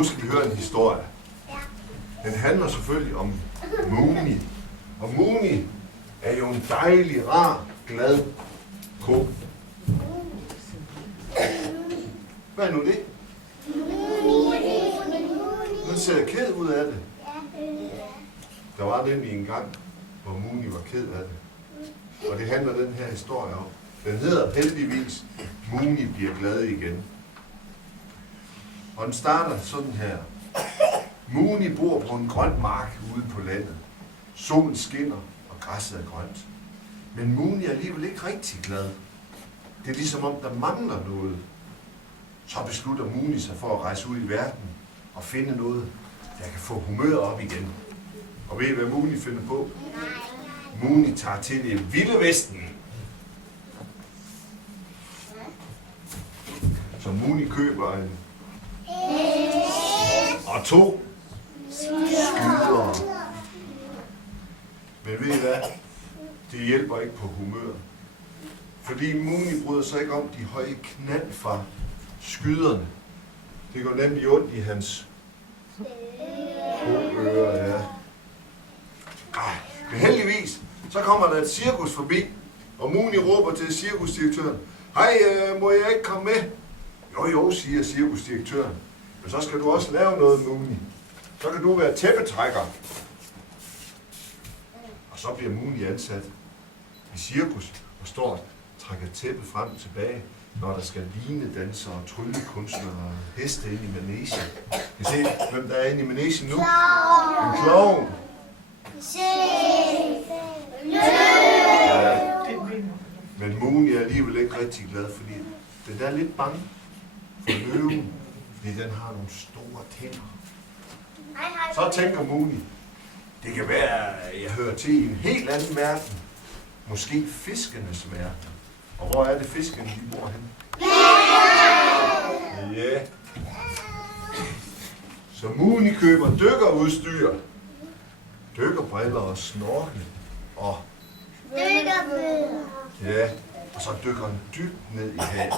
nu skal vi høre en historie. Den handler selvfølgelig om Mooni. Og Mooni er jo en dejlig, rar, glad ko. Hvad er nu det? Den ser ked ud af det. Der var nemlig en gang, hvor Mooni var ked af det. Og det handler den her historie om. Den hedder heldigvis, Mooni bliver glad igen. Og den starter sådan her. Mooni bor på en grøn mark ude på landet. Solen skinner, og græsset er grønt. Men Mooni er alligevel ikke rigtig glad. Det er ligesom om, der mangler noget. Så beslutter Mooni sig for at rejse ud i verden og finde noget, der kan få humøret op igen. Og ved I, hvad Mooni finder på? Mooni tager til det vilde vesten. Så Mooni køber en og 2 skydere. Men ved I hvad? Det hjælper ikke på humøret. Fordi Mooni bryder sig ikke om de høje knald fra skyderne. Det går nemlig ondt i hans ører, ja. Men heldigvis, så kommer der et cirkus forbi, og Mooni råber til cirkusdirektøren. Hej, må jeg ikke komme med? Jo, siger cirkusdirektøren. Men så skal du også lave noget, Mooni. Så kan du være tæppetrækker. Og så bliver Mooni ansat i cirkus og står og trækker tæppe frem og tilbage, når der skal linedansere og tryllekunstnere og heste ind i manegen. Kan I se, hvem der er inde i manegen nu? En klovn. Ja. Men Mooni er alligevel ikke rigtig glad, fordi den er lidt bange for løven, fordi den har nogle store tænder. Så tænker Mooni, det kan være, at jeg hører til i en helt anden verden. Måske fiskenes verden. Og hvor er det fiskene, de bor henne? Ja. Så Mooni køber dykkerudstyr. Dykkerbriller og snorkel og Dykkerbøger. ja, og så dykker han dybt ned i havet.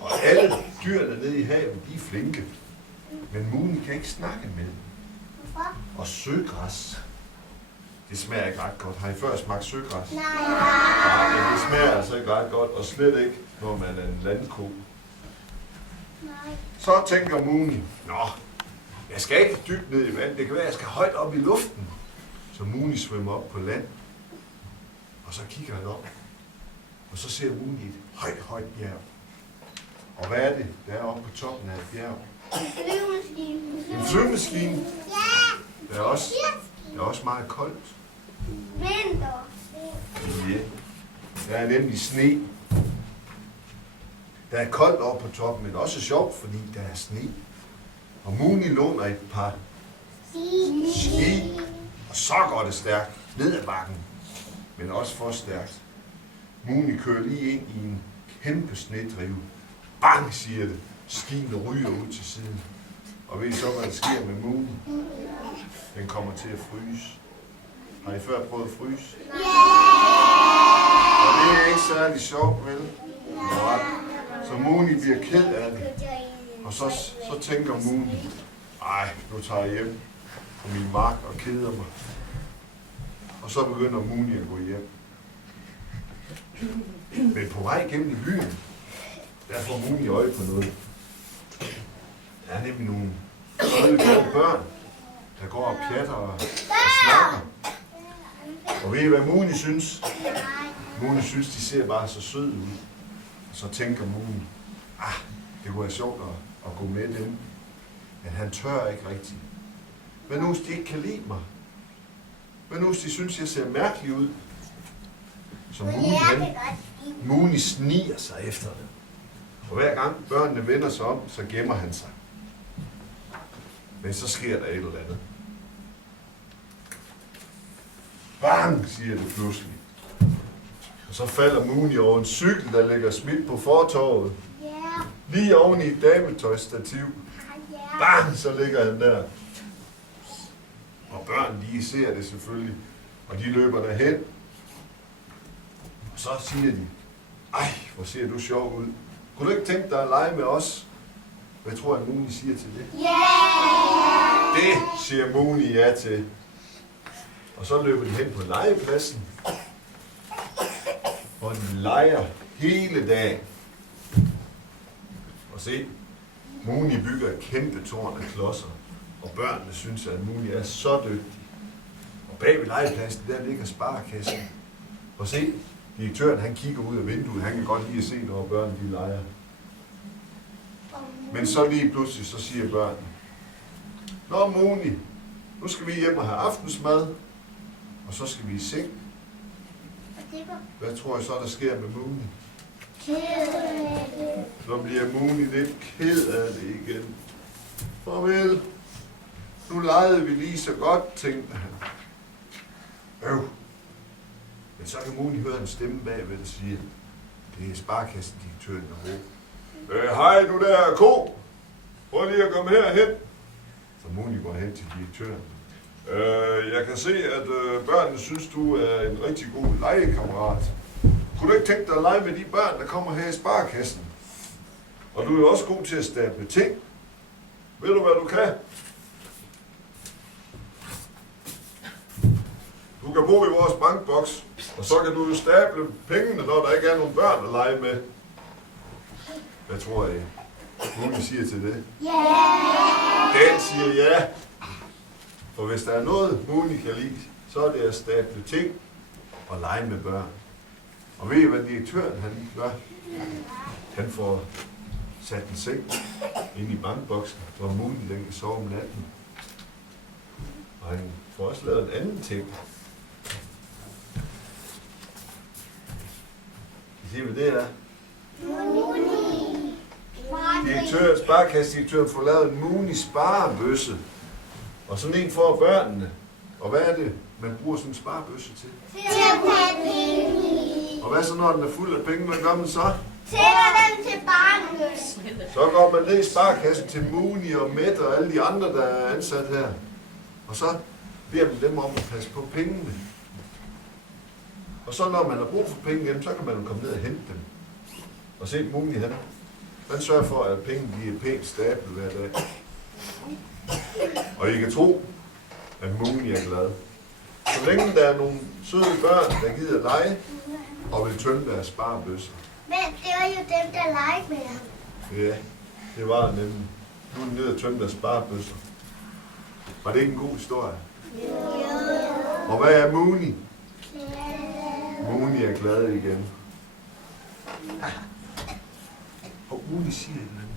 Og alle dyrene nede i havet, de er flinke. Men Mooni kan ikke snakke med dem. Og søgræs, det smager ikke ret godt. Har I før smagt søgræs? Nej. Nej, men det smager altså ikke ret godt, og slet ikke, når man er en landko. Nej. Så tænker Mooni, jeg skal ikke dybt ned i vand. Det kan være, at jeg skal højt op i luften. Så Mooni svømmer op på land, og så kigger han op. Og så ser Mooni et højt bjerg. Og hvad er det, der er oppe på toppen af et bjerg? En flyvemaskine. En flyvemaskine. Ja. Det er også meget koldt. Vinter. Ja. Der er nemlig sne. Der er koldt oppe på toppen, men også sjovt, fordi der er sne. Og Mooni låner et par ski, og så går det stærkt ned ad bakken, men også for stærkt. Mooni kører lige ind i en kæmpe snedrive. Bang, siger det. Skien ryger ud til siden. Og ved I så, hvad der sker med Mooni? Den kommer til at fryse. Har I før prøvet at fryse? Og det er ikke særlig sjovt, vel? Nej. Så Mooni bliver ked af det. Og så tænker Mooni, nu tager jeg hjem på min mark og keder mig. Og så begynder Mooni at gå hjem. Men på vej gennem byen, der får Mooni øje på noget. Der er nemlig nogle glade børn, der går og pjatter og snakker. Og ved I, hvad Mooni synes? Mooni synes, de ser bare så søde ud. Og så tænker Mooni, det kunne være sjovt at gå med dem. Men han tør ikke rigtigt. Hvad nu, hvis de ikke kan lide mig? Hvad nu, hvis de synes, jeg ser mærkelig ud? Så Mooni sniger sig efter det. Og hver gang børnene vender sig om, så gemmer han sig. Men så sker der et eller andet. Bang, siger det pludselig. Og så falder Mooni over en cykel, der ligger smidt på fortovet. Lige oven i et dametøjsstativ. Bang, så ligger han der. Og børn, de ser det selvfølgelig. Og de løber derhen. Og så siger de, hvor ser du sjov ud. Kunne du ikke tænke dig at lege med os? Hvad tror jeg, Mooney siger til det? Ja! Det siger Mooney ja til. Og så løber de hen på legepladsen. Og de leger hele dagen. Og se, Mooney bygger et kæmpe tårn af klodser. Og børnene synes, at Mooney er så dygtig. Og bag ved legepladsen, der ligger sparekassen. Og se, direktøren han kigger ud af vinduet. Han kan godt lide at se, når børnene de leger. Men så lige pludselig, så siger børnene, nå Mooney, nu skal vi hjem og have aftensmad. Og så skal vi i seng. Hvad tror jeg så, der sker med Mooney? Så bliver Mooney lidt ked af det igen. Farvel. Nu legede vi lige så godt, tænkte han. Men så kan Mooney høre en stemme bagved, der siger, det er sparekassedirektøren, der råber. Hej du der, ko! Prøv lige at komme herhen. Så Mooney går hen til direktøren. Jeg kan se, at børnene synes, du er en rigtig god legekammerat. Kunne du ikke tænke dig at lege med de børn, der kommer her i sparekassen? Og du er jo også god til at stable ting. Ved du, hvad du kan? Du kan bo i vores bankboks, og så kan du jo stable pengene, når der ikke er nogen børn at lege med. Hvad tror I? Mooney siger til det? Ja! Den siger ja. For hvis der er noget, Mooney kan lide, så er det at stable ting og lege med børn. Og ved I, hvad direktøren han gør? Han får sat en seng ind i bankboksen, hvor Mooney den kan sove om natten. Og han får også lavet en anden ting. I siger, hvad det er? Sparekassedirektøren får lavet en Mooney sparebøsse. Og sådan en for børnene. Og hvad er det, man bruger sådan en sparebøsse til? Til at tage penge i. Og hvad så, når den er fuld af penge? Hvad gør man så? Tæller dem til barnløs. Så går man ned i sparekassen til Mooney og Mette og alle de andre, der er ansat her. Og så beder man dem om at passe på pengene. Og så når man har brug for penge, så kan man komme ned og hente dem. Og se Mooney han sørger for, at pengene bliver pænt stablet hver dag. Og I kan tro, at Mooney er glad. Så længe der er nogle søde børn, der gider lege og vil tømme deres sparebøsser. Men det var jo dem, der legede med ham. Ja, det var nemlig. Nu er de nede og tømme deres sparebøsser. Var det ikke en god historie? Jo. Og hvad er Mooney? Mooney er glad igen. Og Mooney siger et eller andet.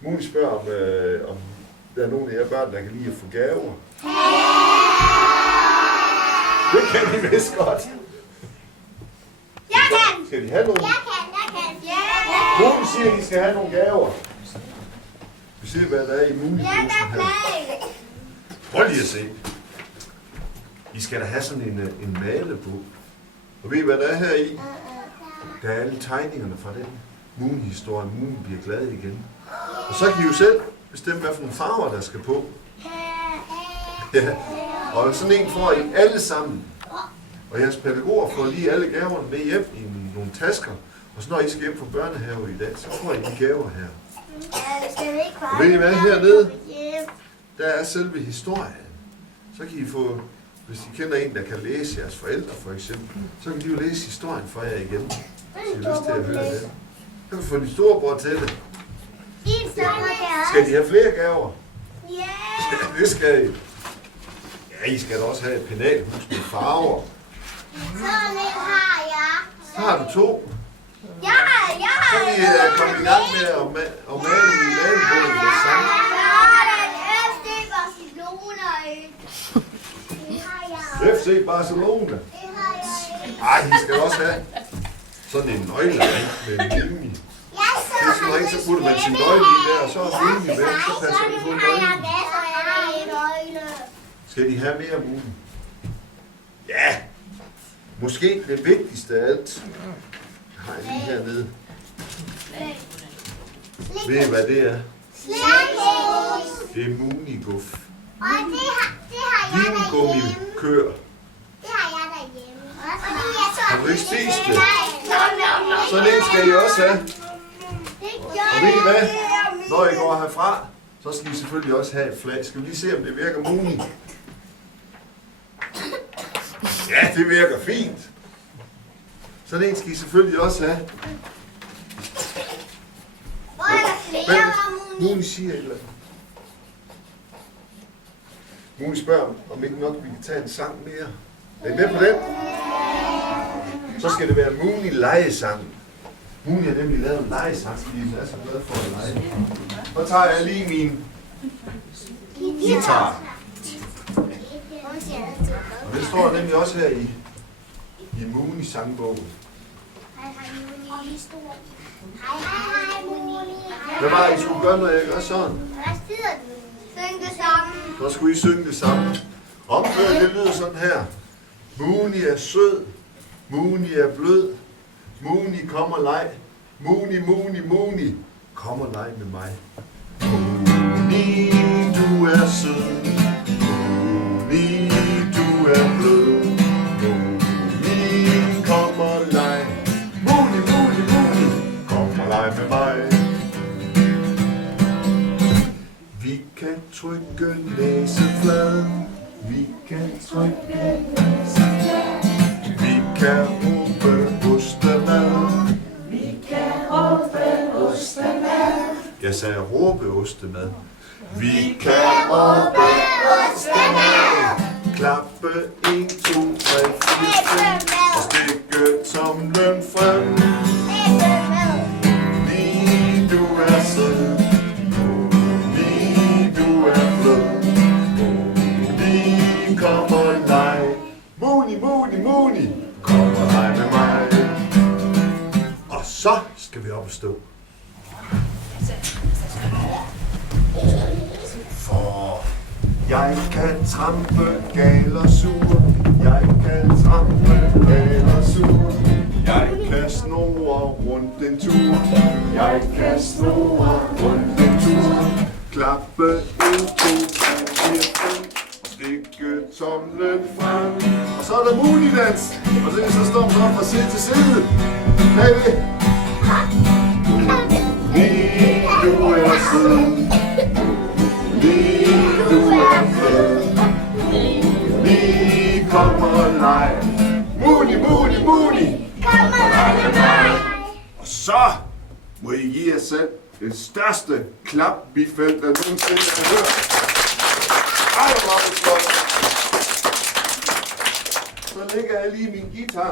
Mooney spørger, om der er nogen af jer børn, der kan lide at få gaver. Det kan de vist godt. Jeg kan! Skal de have nogle? Jeg kan! Ja! Mooney siger, at de skal have nogle gaver. Vi ser, hvad der er i Mooney-posen Jeg kan her. plage! Prøv lige at se. I skal da have sådan en malebog. Og ved I, hvad der er her i? Der er alle tegningerne fra den Moon-historie. Moon bliver glad igen. Og så kan I jo selv bestemme, hvad for nogle farver, der skal på. Ja. Og sådan en får I alle sammen. Og jeres pædagoger får lige alle gaverne med hjem i nogle tasker. Og så når I skal hjem på børnehave i dag, så får I de gaver her. Og ved I hvad, hernede, der er selve historien. Så kan I få, hvis I kender en, der kan læse jeres forældre for eksempel, så kan de jo læse historien for jer igen. Så I har lyst til at høre det. Så kan I få de store bror til det. Skal de have flere gaver? Ja, det skal I. Ja, I skal da også have et penalhus med farver. Sådan en har jeg. Så har du 2. Jeg har Så kan I komme i gang med at male i malebåden med sammen. Jeg har den FC Barcelona i. Det har jeg. FC Barcelona. Det har jeg. Ej, I skal også have sådan en nøglering med en linje. Det er sådan rigtig, så putter man sin nøgle i der, og så er linjen væk, så passer den på nøglen. Skal de have mere Moon? Ja, måske det vigtigste af alt. Jeg har lige hernede. Ved I, hvad det er? Det er Mooney-guf. Og det har jeg derhjemme. Vingummi-kør. Det har jeg derhjemme. Fordi jeg så Har du ikke spist det? Sådan en skal I også have. Og ved I hvad? Når I går herfra, så skal I selvfølgelig også have et flag. Skal vi lige se, om det virker muligt? Ja, det virker fint. Sådan en skal I selvfølgelig også have. Hvor er der flere, Muni siger et eller andet. Muni spørger, om ikke nok vi kan tage en sang mere. Er I med på den? Så skal det være Muni legesang. Muni har nemlig lavet en legesang, fordi hun er så glad for at lege. Så tager jeg lige min guitar. Og den står nemlig også her i Muni sangbogen. Hej, Moni. Hvad var det, I skulle gøre, når jeg gør sådan? Hvad siger du? Syng det sammen. Så skulle I synge det sammen. Omkvædet, det lyder sådan her. Muni er sød. Muni er blød. Muni, kom og leg. Muni, Muni, Muni. Kom og leg med mig. Muni, du er sød. Muni, du er blød. Muni, kom og leg. Muni, Muni, Muni. Kom og leg med mig. Vi kan trykke næsefladen. Vi kan trykke næsefladen. Vi kan råbe ostemad. Vi kan råbe ostemad. Jeg sagde råbe ostemad. Vi kan råbe ostemad. Klappe 1, 2, 3, 4, 5. Og stikke tomlen frem. Moni, du er sød. Moni, du er blød. Moni, kom og leg. Moni, Moni, Moni, kom og leg med mig. Og så skal vi op og stå. For jeg kan trampe gal og sur. Jeg kan trampe gal og sur. Jeg kan snore rundt en tur. Jeg kan snore rundt en tur. Klappe 1, 2, 3, 4, 5. Stikke tomlen frem. Og så er der Muni-dans. Og så står man op fra side til side. Bagved. Moni, du er sød. Moni, du er blød. Moni, kom og leg. Moni, Moni, Moni. Kom og leg med mig. Og så må I give jer selv det største klap-bifald, der nogensinde har hørt. Ej, hvor var det flot. Så lægger jeg lige min guitar.